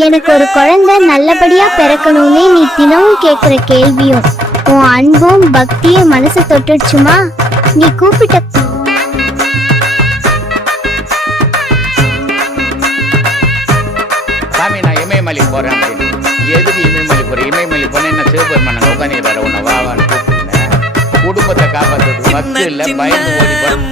எனக்கு ஒரு குழந்தை நல்லபடியா பிறக்கணும்னே நீ தினமும் கேக்குற கேள்வியும் உன் அன்பும் பக்தியும் மனசு தொட்டுடுச்சுமா? நீ கூப்பிட்ட சாமி நான் இமயமலை போறேன் அப்படின்னு. எதுக்கு இமயமலை போறேன்? இமயமலை போனேன் என்ன சிவபெருமான் உட்காந்துக்கிறாரு உன்னை வாவான்னு கூப்பிட்டுருந்தேன். குடும்பத்தை காப்பாற்றுறது பக்தி இல்லை, பயந்து ஓடி போறேன்.